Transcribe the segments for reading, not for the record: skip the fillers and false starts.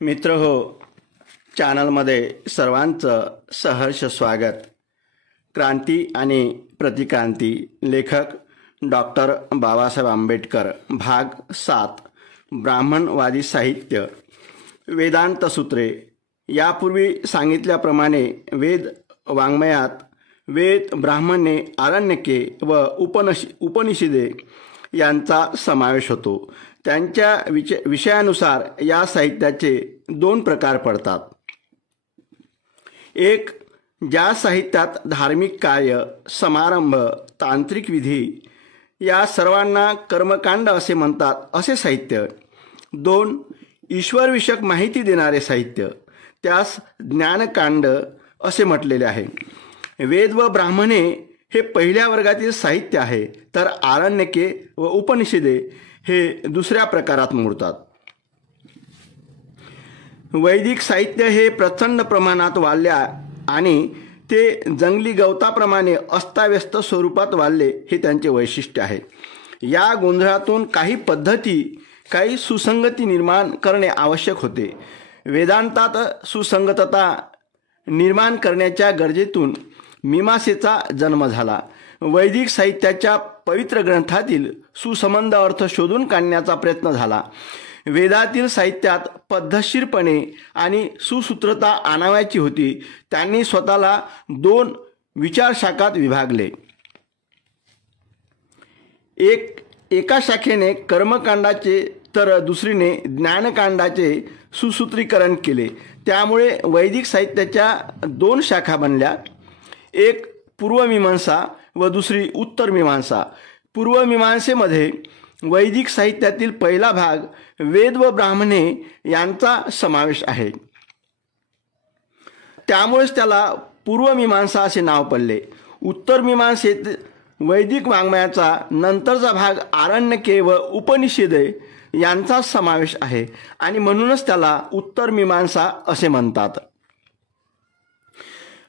मित्र हो, चॅनलमध्ये सर्वांचं सहर्ष स्वागत। क्रांती आणि प्रतिक्रांती, लेखक डॉक्टर बाबासाहेब आंबेडकर, भाग 7, ब्राह्मणवादी साहित्य, वेदांत सूत्रे। यापूर्वी सांगितल्याप्रमाणे वेद वाङ्मयात वेद, ब्राह्मणे, आरण्यके व उपनिषदे यांचा समावेश होतो। त्यांच्या विषयानुसार या साहित्याचे दोन प्रकार पडतात। एक, ज्या साहित्यात धार्मिक कार्य, समारंभ, तांत्रिक विधी या सर्वांना कर्मकांड असे म्हणतात, असे साहित्य। दोन, ईश्वरविषयक माहिती देणारे साहित्य, त्यास ज्ञानकांड असे म्हटलेले आहे। वेद व ब्राह्मणे हे पहिल्या वर्गातील साहित्य आहे, तर आरण्यके व उपनिषदे हे दुसऱ्या प्रकारात मोडतात। वैदिक साहित्य हे प्रचंड प्रमाणात वाढले आणि ते जंगली गवताप्रमाणे अस्ताव्यस्त स्वरूपात वाढले, हे त्यांचे वैशिष्ट्य आहे। या गोंधळातून काही पद्धती, काही सुसंगती निर्माण करणे आवश्यक होते। वेदांतात सुसंगतता निर्माण करण्याच्या गरजेतून मीमांसेचा जन्म झाला। वैदिक साहित्याच्या पवित्र ग्रंथातील सुसंबंध अर्थ शोधून काढण्याचा प्रयत्न झाला। वेदातील साहित्यात पद्धतशीरपणे आणि सुसूत्रता आणावयाची होती। त्यांनी स्वतःला दोन विचारशाखात विभागले। एका शाखेने कर्मकांडाचे तर दुसरीने ज्ञानकांडाचे सुसूत्रीकरण केले। त्यामुळे वैदिक साहित्याच्या दोन शाखा बनल्या, एक पूर्वमीमांसा व दुसरी उत्तरमीमांसा। पूर्वमीमांसेमध्ये वैदिक साहित्यातील पहिला भाग वेद व ब्राह्मणे यांचा समावेश आहे, त्यामुळेच त्याला पूर्वमीमांसा असे नाव पडले। उत्तरमीमांसेत वैदिक वाङ्मयाचा नंतरचा भाग आरण्यके व उपनिषदे यांचा समावेश आहे आणि म्हणूनच त्याला उत्तरमीमांसा असे म्हणतात।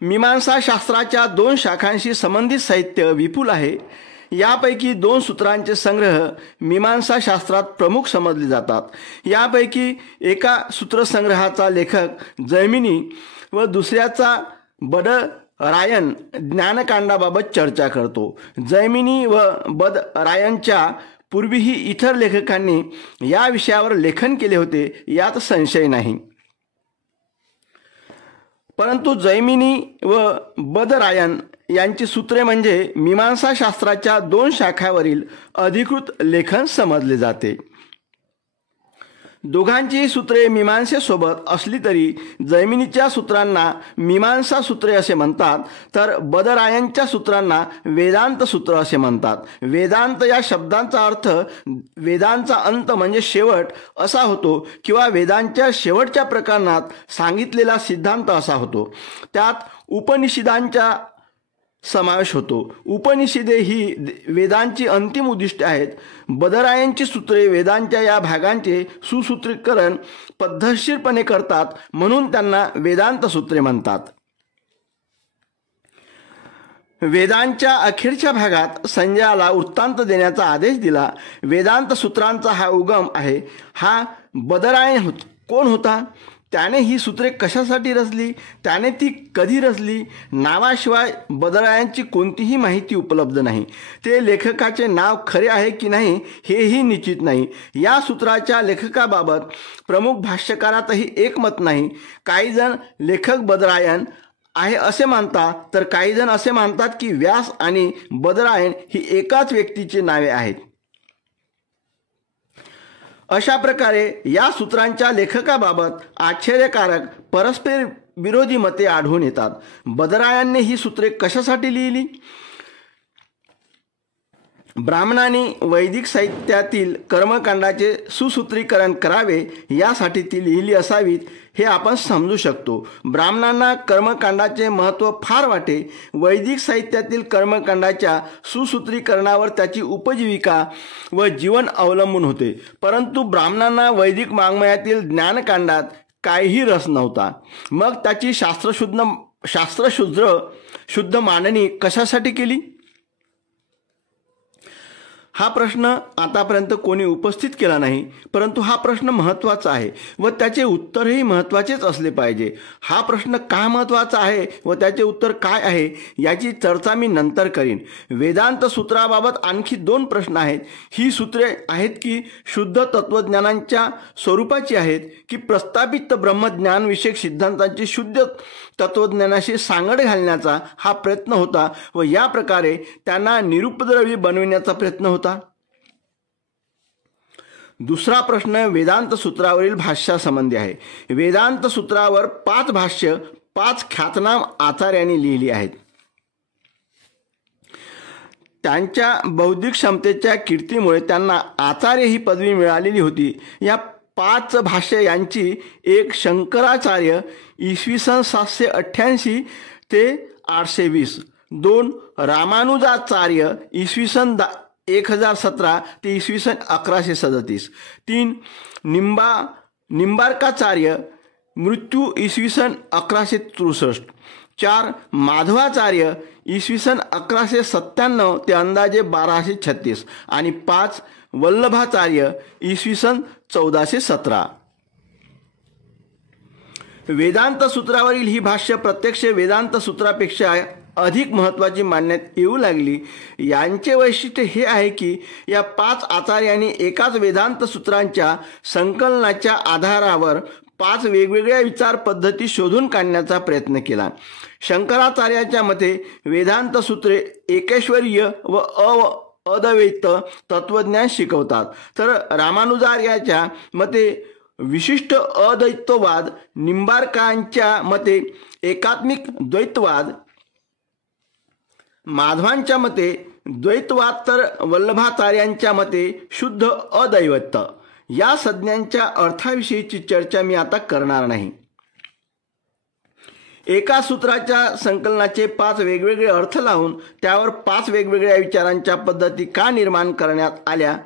मीमांसा शास्त्राच्या दोन शाखांशी संबंधित साहित्य विपुल आहे। यापैकी दोन सूत्रांचे संग्रह मीमांसा शास्त्रात प्रमुख समजले जातात। यापैकी एका सूत्रसंग्रहाचा लेखक जैमिनी व दुसऱ्याचा बदरायण ज्ञानकांडाबाबत चर्चा करतो। जैमिनी व बदरायणच्या पूर्वीही इतर लेखकांनी या विषयावर लेखन केले होते, यात संशय नाही। परंतु जैमिनी व बदरायण यांची सूत्रे म्हणजे मीमांसा शास्त्राच्या दोन शाखांवरील अधिकृत लेखन समजले जाते। दोघांची सूत्रे मीमांसेसोबत असली तरी जैमिनीच्या सूत्रांना मीमांसा सूत्रे असे म्हणतात, तर बदरायणच्या सूत्रांना वेदांत सूत्र असे म्हणतात। वेदांत या शब्दांचा अर्थ वेदांचा अंत म्हणजे शेवट असा होतो किंवा वेदांच्या शेवटच्या प्रकरणात सांगितलेला सिद्धांत असा होतो। त्यात उपनिषदांचा समावेश होतो। उपनिषदे ही वेदांची अंतिम उद्दिष्टे आहेत। बदरायणची सूत्रे वेदांच्या या भागांचे सुसूत्रीकरण पद्धतशीरपणे करतात, म्हणून त्यांना वेदांत सूत्रे म्हणतात। वेदांच्या अखेरच्या भागात संजयाला वृत्तांत देण्याचा आदेश दिला। वेदांत सूत्रांचा हा उगम आहे। हा बदरायण कोण होता? त्याने ही सूत्रे कशासाठी रचली? त्याने ती कधी रचली? नावाशिवाय बदरायणची कोणतीही माहिती उपलब्ध नाही। ते लेखकाचे नाव खरे आहे की नाही हेही निश्चित नाही। या सूत्राच्या लेखकाबाबत प्रमुख भाष्यकारातही एकमत नाही। काही जण लेखक बदरायण आहे असे मानतात, तर काही जण असे मानतात की व्यास आणि बदरायण ही एकाच व्यक्तीची नावे आहेत। अशा प्रकारे या सूत्रांच्या लेखकाबाबत आश्चर्यकारक परस्पर विरोधी मते आढळून येतात। बदरायणने ही सूत्रे कशासाठी लिहिली? ब्राह्मणांनी वैदिक साहित्यातील कर्मकांडाचे सुसूत्रीकरण करावे यासाठी ती लिहिली असावीत, हे आपण समजू शकतो। ब्राह्मणांना कर्मकांडाचे महत्त्व फार वाटे। वैदिक साहित्यातील कर्मकांडाच्या सुसूत्रीकरणावर त्याची उपजीविका व जीवन अवलंबून होते, परंतु ब्राह्मणांना वैदिक वाङ्मयातील ज्ञानकांडात काहीही रस नव्हता। मग त्याची शास्त्रशुद्ध मांडणी कशासाठी केली? हा प्रश्न आतापर्यंत कोणी उपस्थित केला नाही, परंतु हा प्रश्न महत्त्वाचा आहे व त्याचे उत्तरही महत्त्वाचेच असले पाहिजे. हा प्रश्न का महत्त्वाचा आहे व त्याचे उत्तर काय आहे याची चर्चा मी नंतर करीन. वेदांत सूत्राबाबत आणखी 2 प्रश्न आहेत. ही सूत्रे आहेत की शुद्ध तत्त्वज्ञानांच्या स्वरूपाची आहेत की प्रस्थापित ब्रह्मज्ञानविषयक सिद्धांतांची शुद्ध तत्त्वज्ञानाशी सांगड घालण्याचा हा प्रयत्न होता व या प्रकारे त्यांना निरुपद्रवी बनविण्याचा प्रयत्न होता. दुसरा प्रश्न वेदांत सूत्रावरील भाष्यासंबंधी आहे. वेदांत सूत्रावर 5 भाष्य 5 ख्यातनाम आचार्यांनी लिहिली आहेत. त्यांच्या बौद्धिक क्षमतेच्या कीर्तीमुळे त्यांना आचार्य ही पदवी मिळालेली होती. या 5 भाष्य यांची एक शंकराचार्य इसवी सन 788 ते 820, 2 रामानुजाचार्य इसवी सन 1017 ते इसवी सन 1137, 3 निंबार्काचार्य मृत्यू इसवी सन 1163, 4 माधवाचार्य इसवी सन 1197 ते अंदाजे 1236 आणि 5 वल्लभाचार्य इसवी सन 1417. वेदांत सूत्रावरील ही भाष्य प्रत्यक्ष वेदांत सूत्रापेक्षा अधिक महत्त्वाची मानण्यात येऊ लागली. यांचे वैशिष्ट्य हे आहे की या 5 आचार्यांनी एकाच वेदांत सूत्रांच्या संकलनाच्या आधारावर 5 वेगवेगळ्या विचार पद्धती शोधून काढण्याचा प्रयत्न केला. शंकराचार्याच्या मते वेदांत सूत्रे एकेश्वरीय व अद्वैत तत्वज्ञान शिकवतात, तर रामानुजार्याच्या मते विशिष्ट अद्वैतवाद, निंबार्कांच्या मते एकात्मिक द्वैतवाद, माधवांच्या मते द्वैतवाद तर वल्लभाचार्यांच्या मते शुद्ध अद्वैत. या संज्ञांच्या अर्थाविषयीची चर्चा मी आता करणार नाही. एका सूत्राच्या संकलनाचे 5 वेगवेगळे अर्थ लावून त्यावर 5 वेगवेगळ्या विचारांच्या पद्धती का निर्माण करण्यात आल्या,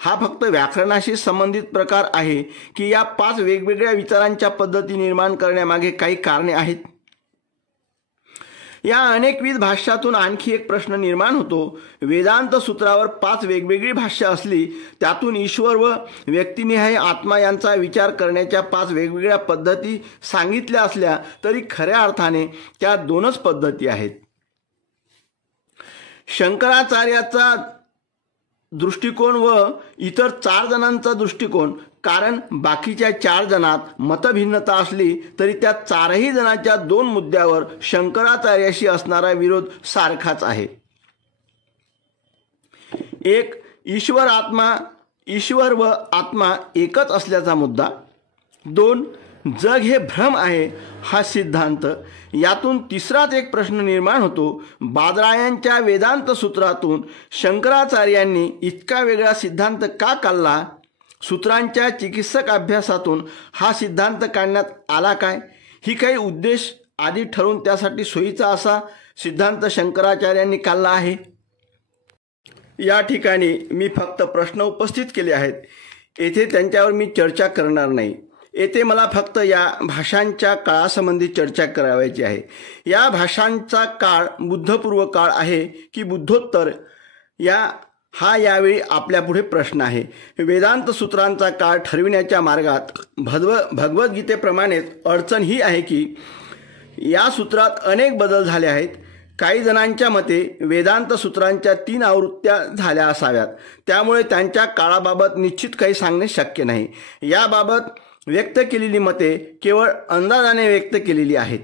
हा फक्त व्याकरणाशी संबंधित प्रकार आहे की या 5 वेगवेगळ्या विचारांच्या पद्धती निर्माण करण्यामागे काही कारणे आहेत. या अनेकविध भाष्यातून आणखी एक प्रश्न निर्माण होतो. वेदांत सूत्रावर 5 वेगवेगळी भाष्य असली, त्यातून ईश्वर व व्यक्तिनिहाय आत्मा यांचा विचार करण्याच्या 5 वेगवेगळ्या पद्धती सांगितल्या असल्या तरी खऱ्या अर्थाने त्या 2च पद्धती आहेत. शंकराचार्याचा दृष्टिकोन व इतर 4 जणांचा दृष्टिकोन, कारण बाकीच्या 4 जणात मतभिन्नता असली तरी त्या 4ही जणांच्या 2 मुद्द्यावर शंकराचार्याशी असणारा विरोध सारखाच आहे. 1 ईश्वर व आत्मा एकच असल्याचा मुद्दा. 2 जग हे भ्रम आहे हा सिद्धांत. यातून तिसराच एक प्रश्न निर्माण होतो. बादरायांच्या वेदांत सूत्रातून शंकराचार्यांनी इतका वेगळा सिद्धांत का काढला? सूत्रांच्या चिकित्सक अभ्यासातून हा सिद्धांत काढण्यात आला काय? ही काही उद्देश आधी ठरवून त्यासाठी सोयीचा असा सिद्धांत शंकराचार्यांनी काढला आहे. या ठिकाणी मी फक्त प्रश्न उपस्थित केले आहेत. येथे त्यांच्यावर मी चर्चा करणार नाही. येथे मला फक्त या भाषांच्या काळासंबंधी चर्चा करावयाची आहे. या भाषांचा काळ बुद्धपूर्व काळ आहे की बुद्धोत्तर, हा यावेळी आपल्यापुढे प्रश्न आहे. वेदांत सूत्रांचा काळ ठरविण्याच्या मार्गात भगवद्गीतेप्रमाणेच अडचण ही आहे की या सूत्रात अनेक बदल झाले आहेत. काही जणांच्या मते वेदांत सूत्रांच्या 3 आवृत्त्या झाल्या असाव्यात, त्यामुळे त्यांच्या काळाबाबत निश्चित काही सांगणे शक्य नाही. याबाबत व्यक्त केलेली मते केवळ अंदाजाने व्यक्त केलेली आहेत.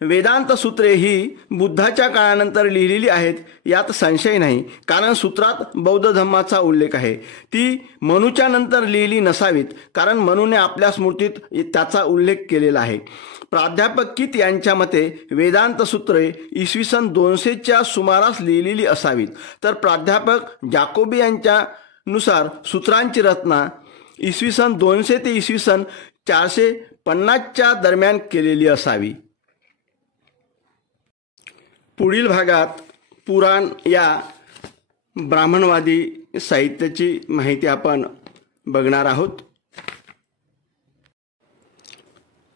वेदांत सूत्रे ही बुद्धाच्या काळानंतर लिहिलेली आहेत यात संशय नाही, कारण सूत्रात बौद्ध धम्माचा उल्लेख आहे. ती मनूच्या नंतर लिहिली नसावीत, कारण मनूने आपल्या स्मृतीत त्याचा उल्लेख केलेला आहे. प्राध्यापक कित यांच्या मते वेदांत सूत्रे इसवी सन 200च्या सुमारास लिहिलेली असावीत, तर प्राध्यापक जाकोबी यांच्या नुसार सूत्रांची रचना इसवी सन 200 ते इसवी सन 450च्या दरम्यान केलेली असावी. पुढील भागात पुराण या ब्राह्मणवादी साहित्याची माहिती आपण बघणार आहोत.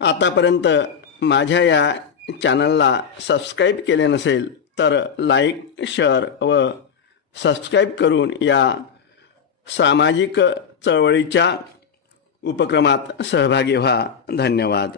आतापर्यंत माझ्या या चॅनलला सबस्क्राईब केले नसेल तर लाईक, शेअर व सबस्क्राईब करून या सामाजिक चळवळीच्या उपक्रमात सहभागी व्हा. धन्यवाद.